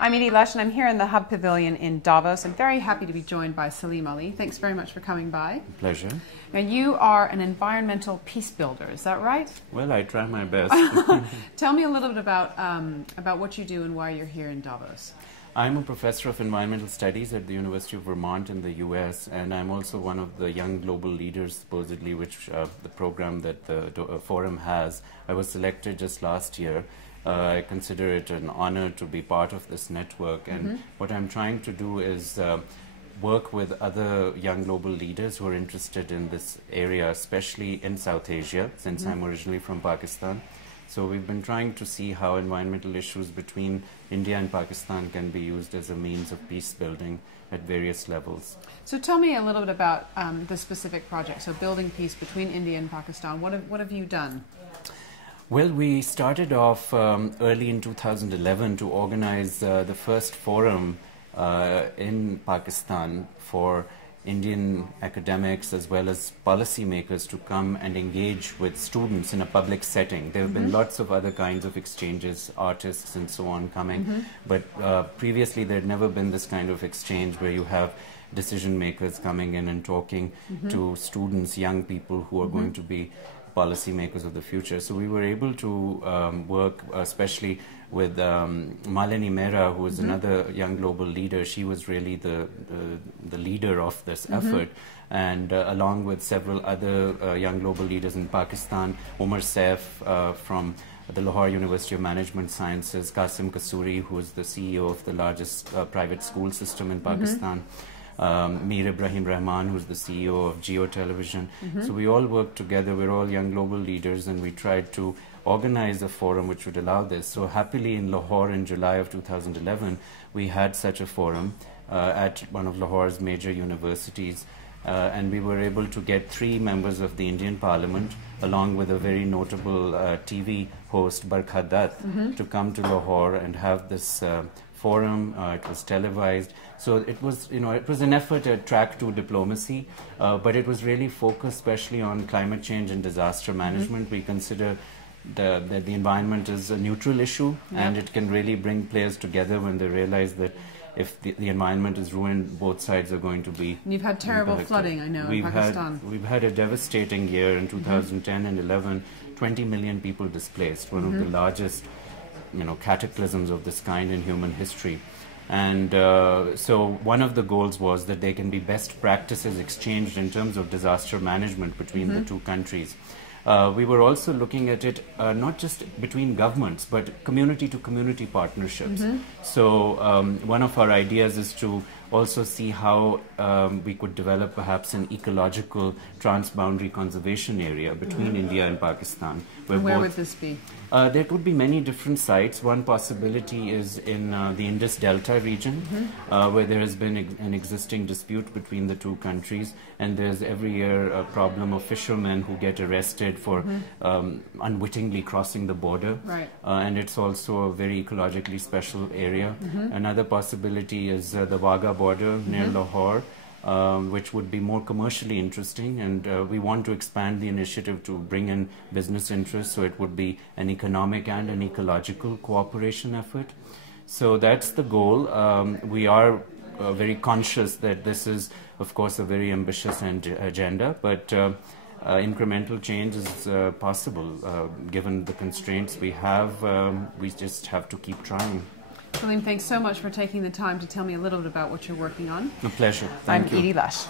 I'm Edie Lush, and I'm here in the Hub Pavilion in Davos. I'm very happy to be joined by Saleem Ali. Thanks very much for coming by. Pleasure. Now, you are an environmental peace builder, is that right? Well, I try my best. Tell me a little bit about what you do and why you're here in Davos. I'm a professor of environmental studies at the University of Vermont in the US, and I'm also one of the young global leaders, supposedly, which the program that the forum has. I was selected just last year. I consider it an honor to be part of this network, and what I'm trying to do is work with other young global leaders who are interested in this area, especially in South Asia, since I'm originally from Pakistan. So we've been trying to see how environmental issues between India and Pakistan can be used as a means of peace building at various levels. So tell me a little bit about the specific project, so building peace between India and Pakistan. What have you done? Well, we started off early in 2011 to organize the first forum in Pakistan for Indian academics as well as policymakers to come and engage with students in a public setting. There have been lots of other kinds of exchanges, artists and so on coming, but previously there had never been this kind of exchange where you have decision makers coming in and talking to students, young people who are going to be policymakers of the future. So we were able to work especially with Malini Mehra, who is another young global leader. She was really the leader of this effort, and along with several other young global leaders in Pakistan, Umar Saif from the Lahore University of Management Sciences, Qasim Kasuri, who is the CEO of the largest private school system in Pakistan, Mir Ibrahim Rahman, who's the CEO of Geo Television. So we all worked together. We're all young global leaders, and we tried to organize a forum which would allow this. So happily in Lahore in July of 2011, we had such a forum at one of Lahore's major universities. And we were able to get 3 members of the Indian Parliament, along with a very notable TV host, Barkha Dutt, to come to Lahore and have this forum. It was televised. So it was, it was an effort to attract to diplomacy, but it was really focused especially on climate change and disaster management. We consider that the environment is a neutral issue, and it can really bring players together when they realize that if the environment is ruined, both sides are going to be. And you've had terrible flooding, I know, in Pakistan. We've had a devastating year in 2010 and 11, 20 million people displaced, one of the largest cataclysms of this kind in human history. And so one of the goals was that there can be best practices exchanged in terms of disaster management between the two countries. We were also looking at it not just between governments, but community-to-community partnerships. So one of our ideas is to also see how we could develop perhaps an ecological transboundary conservation area between India and Pakistan. Where would this be? There could be many different sites. One possibility is in the Indus Delta region, where there has been an existing dispute between the two countries, and there's every year a problem of fishermen who get arrested for unwittingly crossing the border. Right. And it's also a very ecologically special area. Another possibility is the Wagah border near Lahore, which would be more commercially interesting, and we want to expand the initiative to bring in business interests, so it would be an economic and an ecological cooperation effort. So that's the goal. We are very conscious that this is, of course, a very ambitious agenda, but incremental change is possible. Given the constraints we have, we just have to keep trying. Saleem, thanks so much for taking the time to tell me a little bit about what you're working on. A pleasure. Thank you. I'm Edie Lush.